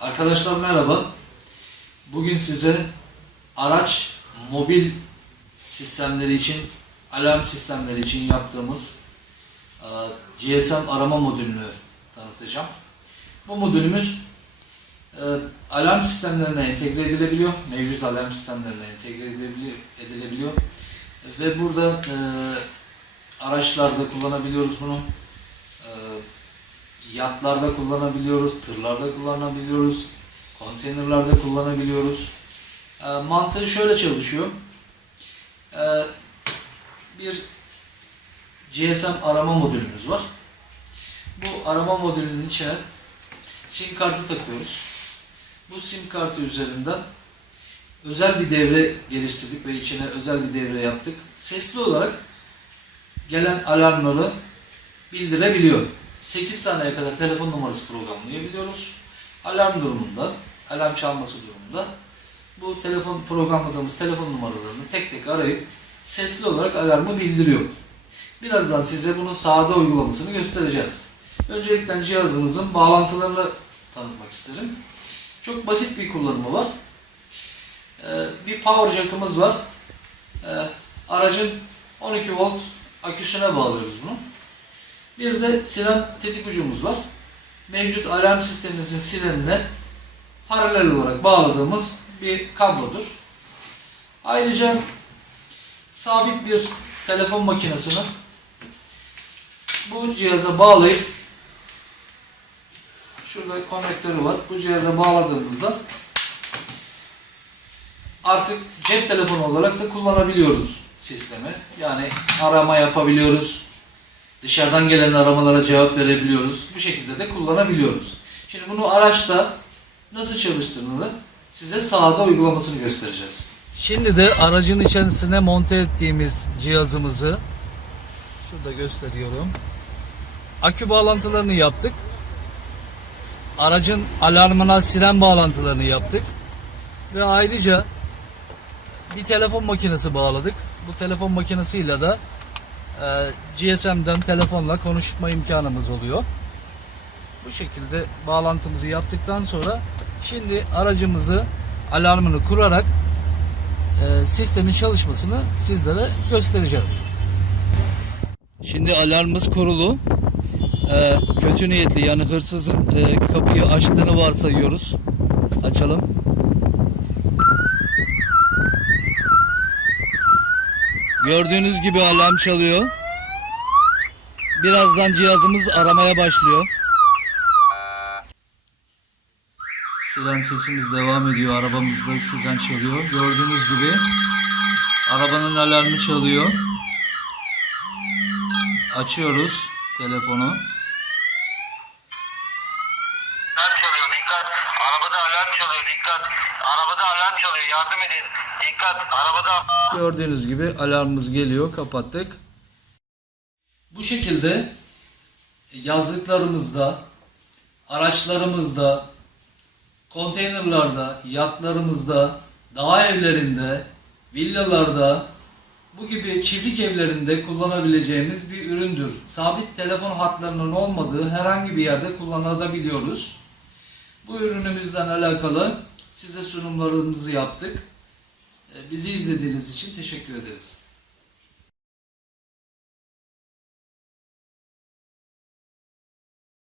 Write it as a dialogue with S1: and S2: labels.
S1: Arkadaşlar merhaba. Bugün size araç mobil sistemleri için, alarm sistemleri için yaptığımız e, GSM arama modülünü tanıtacağım. Bu modülümüz e, alarm sistemlerine entegre edilebiliyor. Mevcut alarm sistemlerine entegre edilebiliyor. Ve burada e, araçlarda kullanabiliyoruz bunu. Yatlarda kullanabiliyoruz, tırlarda kullanabiliyoruz, konteynerlarda kullanabiliyoruz. E, mantığı şöyle çalışıyor. E, bir GSM arama modülümüz var. Bu arama modülünün içine sim kartı takıyoruz. Bu sim kartı üzerinden özel bir devre geliştirdik ve içine özel bir devre yaptık. Sesli olarak gelen alarmları bildirebiliyor. 8 taneye kadar telefon numarası programlayabiliyoruz. Alarm durumunda, alarm çalması durumunda bu telefon programladığımız telefon numaralarını tek tek arayıp sesli olarak alarmı bildiriyor. Birazdan size bunun sahada uygulamasını göstereceğiz. Öncelikle cihazınızın bağlantılarını tanıtmak isterim. Çok basit bir kullanımı var. Ee, Bir power jack'ımız var. Ee, Aracın 12 volt aküsüne bağlıyoruz bunu. Bir de siren tetik ucumuz var. Mevcut alarm sistemimizin sirenine paralel olarak bağladığımız bir kablodur. Ayrıca sabit bir telefon makinesini bu cihaza bağlayıp şurada konnektörü var. Bu cihaza bağladığımızda artık cep telefonu olarak da kullanabiliyoruz sistemi. Yani arama yapabiliyoruz. Dışarıdan gelen aramalara cevap verebiliyoruz. Bu şekilde de kullanabiliyoruz. Şimdi bunu araçta nasıl çalıştığını size sahada uygulamasını göstereceğiz. Şimdi de aracın içerisine monte ettiğimiz cihazımızı şurada gösteriyorum. Akü bağlantılarını yaptık. Aracın alarmına siren bağlantılarını yaptık. Ve ayrıca bir telefon makinesi bağladık. Bu telefon makinesiyle de GSM'den telefonla konuşma imkanımız oluyor. Bu şekilde bağlantımızı yaptıktan sonra şimdi aracımızı alarmını kurarak e, sistemin çalışmasını sizlere göstereceğiz. Şimdi alarmımız kurulu. E, kötü niyetli yani hırsızın e, kapıyı açtığını varsayıyoruz. Açalım. Gördüğünüz gibi alarm çalıyor. Birazdan cihazımız aramaya başlıyor. Siren sesimiz devam ediyor. Arabamızda siren çalıyor. Gördüğünüz gibi arabanın alarmı çalıyor. Açıyoruz telefonu.
S2: Alarm çalıyor dikkat. Arabada alarm çalıyor dikkat. Arabada alarm çalıyor yardım edin. Dikkat arabada
S1: Gördüğünüz gibi alarmımız geliyor. Kapattık. Bu şekilde yazlıklarımızda, araçlarımızda, konteynerlarda, yatlarımızda, dağ evlerinde, villalarda, bu gibi çiftlik evlerinde kullanabileceğimiz bir üründür. Sabit telefon hatlarının olmadığı herhangi bir yerde kullanabiliyoruz. Bu ürünümüzden alakalı size sunumlarımızı yaptık. Ee, Bizi izlediğiniz için teşekkür ederiz.